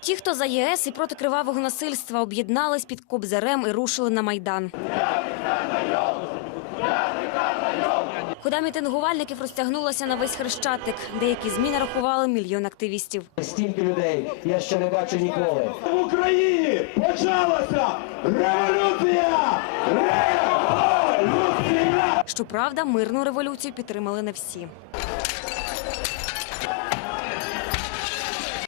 Ті, хто за ЄС і проти кривавого насильства об'єднались під кобзарем і рушили на майдан. Хода мітингувальників розтягнулася на весь хрещатик. Деякі зміни нарахували мільйон активістів. Стільки людей я ще не бачу ніколи. В Україні почалася революція! Революція! Щоправда, мирну революцію підтримали не всі.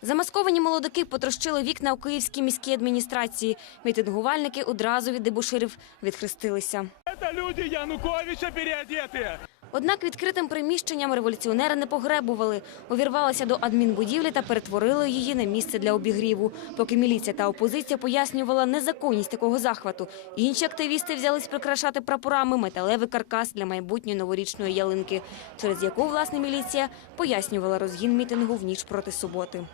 Замасковані молодики потрощили вікна у київській міській адміністрації. Мітингувальники одразу від дебуширів відхрестилися. Це люди Януковича переодеті. Однак відкритим приміщенням революціонери не погребували, увірвалися до адмінбудівлі та перетворили її на місце для обігріву. Поки міліція та опозиція пояснювала незаконність такого захвату. Інші активісти взялись прикрашати прапорами металевий каркас для майбутньої новорічної ялинки, через яку власне міліція пояснювала розгін мітингу в ніч проти суботи.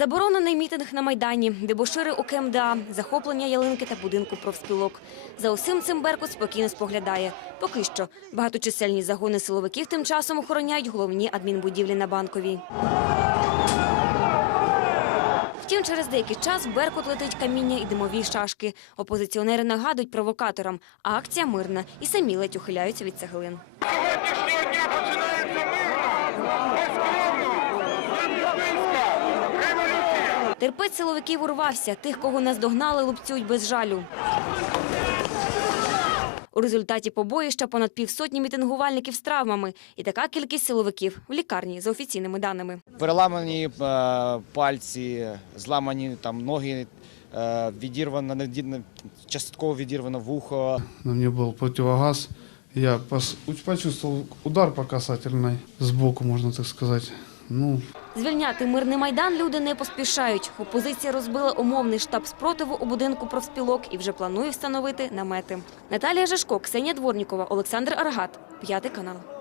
Заборонений мітинг на майдані, дебошири у КМДА, захоплення ялинки та будинку профспілок. За усім цим Беркут спокійно споглядає. Поки що багаточисельні загони силовиків тим часом охороняють головні адмінбудівлі на банковій. Втім, через деякий час Беркут летить каміння і димові шашки. Опозиціонери нагадують провокаторам, а акція мирна і самі ледь ухиляються від цеглин. Терпець силовиків урвався. Тих, кого не здогнали, лупцюють без жалю. У результаті побоїща понад півсотні мітингувальників з травмами, і така кількість силовиків в лікарні за офіційними даними. Переламані е, пальці, зламані там ноги, е, відірвано частково відірвано вухо. На мені був противогаз. Я почувствовал удар по з боку, можна так сказати. Ну звільняти мирний майдан люди не поспішають. Опозиція розбила умовний штаб спротиву у будинку профспілок і вже планує встановити намети. Наталія Жашко, Ксенія Дворнікова, Олександр Аргат, п'ятий канал.